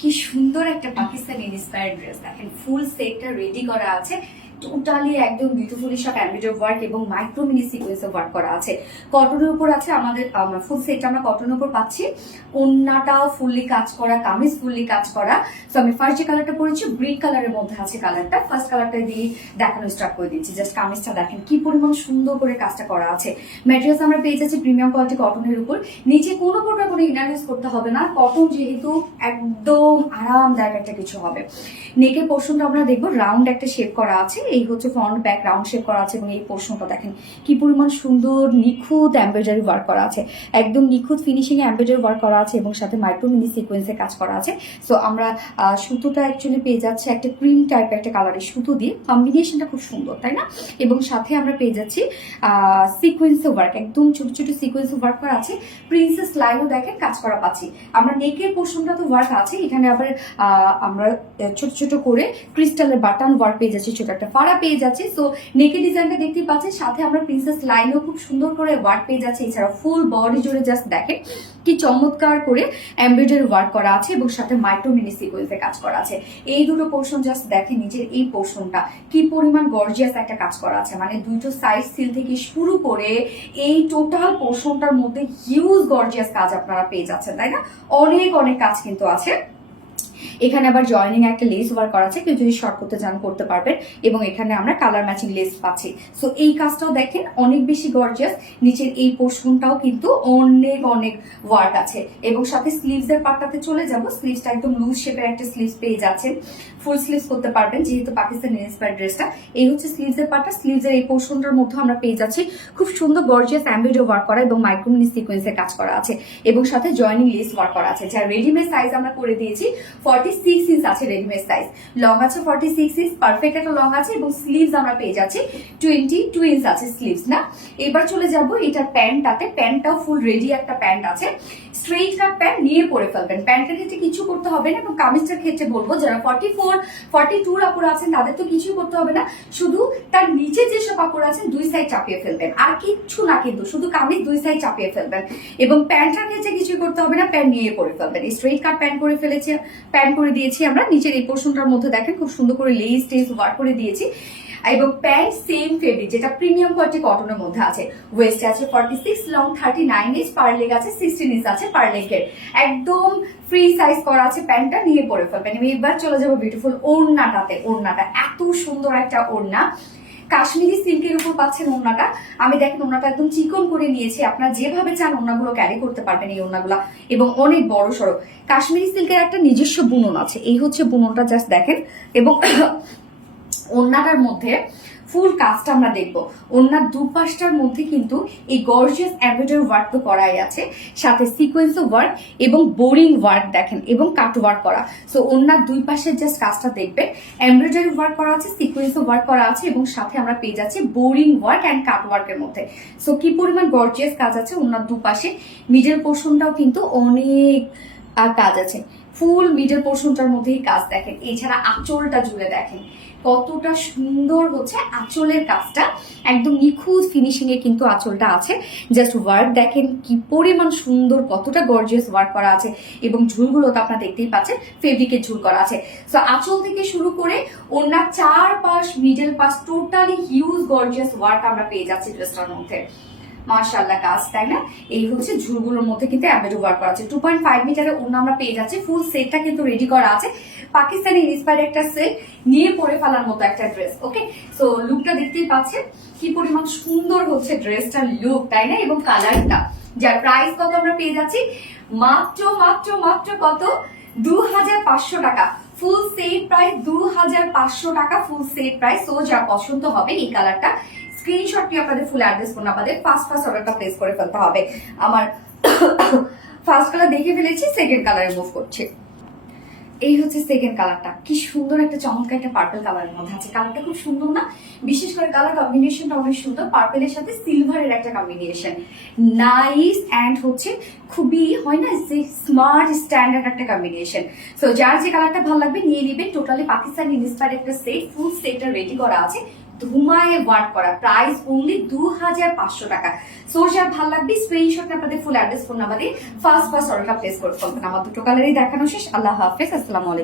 কি সুন্দর একটা পাকিস্তানি ইন্সপায়ার্ড ড্রেস, দেখেন ফুল সেটটা রেডি করা আছে, টোটালি একদম বিউটিফুলি সব এমব্রয়ডারি ওয়ার্ক এবং মাইক্রো মিনি সিকোয়েন্সে ওয়ার্ক করা আছে। কটনের উপর আছে আমাদের ফুল সেটটা আমরা কটনের উপর পাচ্ছি। ওন্নাটাও ফুললি কাজ করা, কামিজ ফুললি কাজ করা। তো আমি ফার্স্ট যে কালারটা পরেছি ব্রিক কালারের মধ্যে আছে কালারটা, ফার্স্ট কালারটা দিয়ে দেখানো স্টার্ট করে দিচ্ছি। জাস্ট কামিজটা দেখেন কি পরিমাণ সুন্দর করে কাজটা করা আছে। ম্যাটেরিয়ালস আমরা পেয়ে যাচ্ছি প্রিমিয়াম কোয়ালিটি কটনের উপর, নিচে কোনো প্রকার কোনো ইনার ইউজ করতে হবে না, কটন যেহেতু একদম আরামদায়ক একটা কিছু হবে। নেকের পোর্শনটা আমরা দেখবো রাউন্ড একটা শেপ করা আছে, এই হচ্ছে ফ্রন্ট ব্যাক রাউন্ড শেপ করা আছে এবং এই পোর্শনটা দেখেন কি পরিমাণ সুন্দর নিখুঁত এমব্রয়ডারি ওয়ার্ক করা আছে, একদম নিখুঁত ফিনিশিং এ এমব্রয়ডারি ওয়ার্ক করা আছে এবং সাথে মাইক্রো মিনি সিকোয়েন্সে কাজ করা আছে। সো আমরা সুতোটা অ্যাকচুয়ালি পেয়ে যাচ্ছি একটা ক্রিম টাইপের একটা কালারের সুতো দিয়ে, কম্বিনেশনটা খুব সুন্দর তাই না। এবং সাথে আমরা পেয়ে যাচ্ছি সিকোয়েন্সে ওয়ার্ক, একদম ছোট ছোট সিকোয়েন্সে ওয়ার্ক করা আছে। প্রিন্সেস লাইনও দেখেন কাজ করা পাচ্ছি আমরা। নেকের পোর্শনটা তো ওয়ার্ক আছে, এখানে আবার আমরা ছোট ছোট করে ক্রিস্টালের বাটন ওয়ার্ক পেয়ে যাচ্ছি, ছোট একটা ফাড়া পেয়ে যাচ্ছি। সো নেকের ডিজাইনটা দেখতে পাচ্ছি, সাথে আমরা প্রিন্সেস লাইনও খুব সুন্দর করে ওয়ার্ক পেয়ে যাচ্ছি। এছাড়া ফুল বডি জুড়ে জাস্ট দেখেন কি চমৎকার করে এমব্রয়ডারি ওয়ার্ক করা আছে এবং সাথে মাইক্রো মিনি সিকোয়েন্সে কাজ করা আছে। এই দুটো পোর্শন জাস্ট দেখেন, নিচের এই পোর্শনটা কি পরিমাণ গর্জিয়াস একটা কাজ করা আছে, মানে দুটো সাইড সিল থেকে শুরু করে এই টোটাল পোর্শনটার মধ্যে হিউজ গর্জিয়াস কাজ আপনারা পেয়ে যাচ্ছেন তাই না। অনেক অনেক কাজ কিন্তু আছে। এখানে আবার জয়েনিং একটা লেস ওয়ার্ক করা আছে, কেউ যদি শর্ট করতে চান করতে পারবেন এবং এখানে আমরা কালার ম্যাচিং লেস পাচ্ছি। সো এই কাজটাও দেখেন অনেক বেশি গর্জিয়াস। নিচের এই পোর্শনটাও কিন্তু অনেক অনেক ওয়ার্ক আছে এবং সাথে স্লিভস এর পার্টটাতে চলে যাব। স্লিভসটা একদম লুজ শেপের একটা স্লিভস পেয়ে যাচ্ছেন, ফুল স্লিভস করতে পারবেন যেহেতু পাকিস্তানি ইন্সপায়ার্ড ড্রেসটা। এই হচ্ছে স্লিভস এর পার্টটা, স্লিভস এর এই পোর্শনটার মধ্যে আমরা পেয়ে যাচ্ছি খুব সুন্দর গর্জিয়াস এমব্রয়ডারি ওয়ার্ক করা এবং মাইক্রো মিনি সিকোয়েন্সের কাজ করা আছে এবং সাথে জয়েনিং লেস ওয়ার্ক করা আছে। যার রেডিমেড সাইজ আমরা করে দিয়েছি 46 ইঞ্চ আছে রেডিমেড সাইজ, লং আছে 46 ইঞ্চ, পারফেক্ট একটা লং আছে এবং স্লিভস আমরা পেয়ে যাচ্ছি 22 ইঞ্চ আছে স্লিভস না। এবার চলে যাব এটার প্যান্টটাতে, প্যান্টটাও ফুল রেডি একটা প্যান্ট আছে, স্ট্রেইট কাট প্যান্ট নিয়ে পরে ফেলবেন। প্যান্টের ক্ষেত্রে কিছু করতে হবে না এবং কামিজটার ক্ষেত্রে বলবো যারা 44 42 আপুরা আছেন তাদের তো কিছুই করতে হবে না, শুধু তার নিচে যেসব আপুরা আছেন দুই সাইড চাপিয়ে ফেলবেন, আর কিচ্ছু না, কিন্তু শুধু কামিজ দুই সাইড চাপিয়ে ফেলবেন এবং প্যান্টের ক্ষেত্রে কিছুই করতে হবে না, প্যান্ট নিয়ে পরে ফেলবেন। এই স্ট্রেইট কাট প্যান্ট করে ফেলেছি, প্যান্ট করে দিয়েছি আমরা। নিচের এই পোর্শনটার মধ্যে দেখেন খুব সুন্দর করে লেস টেস ওয়ার্ক করে দিয়েছি এবং প্যান্ট সেম ফেব্রিক যেটা প্রিমিয়াম কোয়ালিটি কটনের মধ্যে আছে। ওয়েস্ট আছে 46, লং 39 ইঞ্চ, পার লেগ আছে 16 ইঞ্চ আছে পার লেগের, একদম ফ্রি সাইজ করা আছে। প্যান্টটা নিয়ে পরে ফেলবেন। আমি এবার চলে যাবো বিউটিফুল ওড়নাটাতে। ওড়নাটা এত সুন্দর একটা ওড়না, কাশ্মীরি সিল্কের উপর পাচ্ছেন ওড়নাটা। আমি দেখেন ওড়নাটা একদম চিকন করে নিয়েছি, আপনারা যেভাবে চান ওড়নাগুলো ক্যারি করতে পারবেন এই ওড়নাগুলা, এবং অনেক বড় সড়ো। কাশ্মীরি সিল্কের একটা নিজস্ব বুনন আছে, এই হচ্ছে বুননটা জাস্ট দেখেন। এবং ওড়নাটার মধ্যে ফুল কাজটা আমরা দেখবো। ওড়নার দুপাশটার মধ্যে কিন্তু এই গর্জিয়াস এমব্রয়ডারি ওয়ার্ক তো করাই আছে, সাথে সিকোয়েন্স ওয়ার্ক এবং বোরিং ওয়ার্ক দেখেন এবং কাট ওয়ার্ক করা। সো ওড়নার দুই পাশের জাস্ট কাজটা দেখবেন, এমব্রয়ডারি ওয়ার্ক করা আছে, সিকোয়েন্স ওয়ার্ক করা আছে এবং সাথে আমরা পেয়ে যাচ্ছি বোরিং ওয়ার্ক অ্যান্ড কাট ওয়ার্কের মধ্যে। সো কি পরিমাণ গর্জিয়াস কাজ আছে ওড়নার দুপাশে। মিডল পোর্শনটাও কিন্তু অনেক কাজ আছে, ফুল মিডল পোর্শনটার মধ্যেই কাজ দেখেন। এছাড়া আঁচলটা জুড়ে দেখেন কতটা সুন্দর হচ্ছে আঁচলের কাজটা, একদম নিখুঁত ফিনিশিং এ কিন্তু আঁচলটা আছে। জাস্ট ওয়ার্ক দেখেন কি পরিমাণ সুন্দর, কতটা গর্জিয়াস ওয়ার্ক করা আছে এবং ঝুলগুলো তো আপনারা দেখতেই পাচ্ছেন ফেব্রিকের ঝুল করা আছে। সো আঁচল থেকে শুরু করে ওনার চারপাশ মিডল পাশ টোটালি হিউজ গর্জিয়াস ওয়ার্ক আমরা পেয়ে যাচ্ছি ড্রেসটার মধ্যে। মাশাআল্লাহ কাজ তাই না। এই হচ্ছে ঝুলগুলোর মধ্যে কিন্তু এমব্রয়ডারি ওয়ার্ক করা আছে। 2.5 মিটারের ওড়না আমরা পেয়ে যাচ্ছি, ফুল সেটটা কিন্তু রেডি করা আছে। পাকিস্তানি ইন্সপায়ার্ড একটা সেট, নিয়ে পরে ফেলার মতো একটা ড্রেস। ওকে, সো লুকটা দেখতেই পাচ্ছেন কি পরিমাণ সুন্দর হচ্ছে ড্রেসটার লুক তাই না, এবং কালারটা। যার প্রাইস কত আমরা পেয়ে যাচ্ছি মাত্র মাত্র মাত্র কত 2500 টাকা। ফুল সেট প্রাইস 2500 টাকা, ফুল সেট প্রাইস। সো যা পছন্দ হবে এই কালারটা স্ক্রিনশটটি আপনাদের ফুল অ্যাড্রেস ফোন নাম্বারে ফার্স্ট অর্ডারটা প্লেস করে ফেলতে হবে। আমার ফার্স্ট কালার দেখে ফেলেছি, সেকেন্ড কালারে মুভ করছে। এই হচ্ছে সেকেন্ড কালারটা, কি সুন্দর একটা চমৎকার একটা পার্পল কালারের মধ্যে আছে। কালারটা খুব সুন্দর না, বিশেষ করে কালার কম্বিনেশনটা অনেক সুন্দর, পার্পলের সাথে সিলভারের একটা কম্বিনেশন, নাইস অ্যান্ড হচ্ছে খুবই হয় না যে স্মার্ট স্ট্যান্ডার্ড একটা কম্বিনেশন। সো যার যে কালারটা ভালো লাগবে নিয়ে নেবেন। টোটালি পাকিস্তানি ইন্সপায়ার্ড একটা সেট, ফুল সেটটা রেডি করা আছে। ধুমায় ওয়ার্ক করা, প্রাইস অনলি 2500 টাকা। সো যার ভালো লাগবে স্ক্রিনশট আপনাদের ফুল অ্যাড্রেস ফোন নাম্বার দিয়ে ফার্স্ট অর্ডারটা প্লেস করে ফেলবেন। আমার দুটো কালারই দেখানো শেষ। আল্লাহ হাফেজ, আসসালামু আলাইকুম।